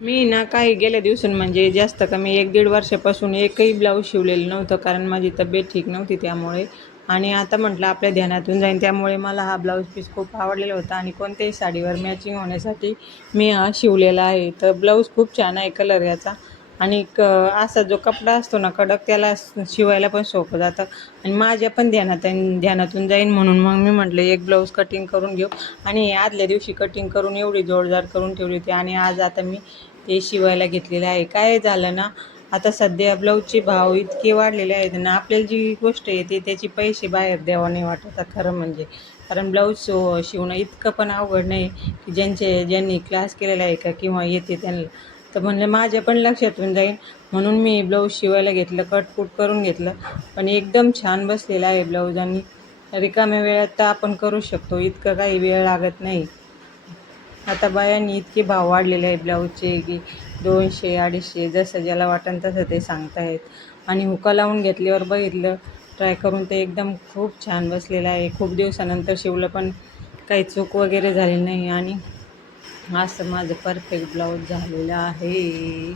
मी ना काही गेल्या दिवसून म्हणजे जास्त कमी 1-1.5 वर्षापासून एकही ब्लाऊज शिवलेलं नव्हतं, कारण माझी तब्येत ठीक नव्हती त्यामुळे. आणि आता म्हटलं आपल्या ध्यानातून जाईन, त्यामुळे मला हा ब्लाऊज पीस खूप आवडलेला होता आणि कोणत्याही साडीवर मॅचिंग होण्यासाठी मी हा शिवलेला आहे. तर ब्लाऊज खूप छान आहे कलर याचा. आणि असा जो कपडा असतो ना कडक, त्याला शिवायला पण सोपं जातं. आणि माझ्या पण ध्यानातून जाईन म्हणून मग मी म्हटलं एक ब्लाऊज कटिंग करून घेऊ. आणि आदल्या दिवशी कटिंग करून एवढी जोरदार करून ठेवली होती आणि आज आता मी ते शिवायला घेतलेलं आहे. काय झालं ना, आता सध्या ब्लाऊजचे भाव इतके वाढलेले आहेत ना, आपल्याला जी गोष्ट येते त्याचे पैसे बाहेर द्यावं नाही वाटत खरं म्हणजे. कारण ब्लाऊज शिवणं इतकं पण अवघड नाही की ज्यांनी क्लास केलेला आहे का किंवा येते त्यांना. तर म्हणलं माझ्या पण लक्षातून जाईल म्हणून मी ब्लाऊज शिवायला घेतलं, कटकूट करून घेतलं. पण एकदम छान बसलेला आहे ब्लाऊज आणि रिकाम्या वेळात तर आपण करू शकतो, इतकं काही वेळ लागत नाही. आता बायांनी इतके भाव वाढलेले आहेत ब्लाऊजचे की 200-250 जसं ज्याला वाटेल तसं ते सांगतायत. आणि हुका लावून घेतल्यावर बघितलं ट्राय करून, ते एकदम खूप छान बसलेलं आहे. खूप दिवसानंतर शिवलं पण काही चूक वगैरे झाली नाही आणि असं माझं परफेक्ट ब्लाऊज झालेलं आहे.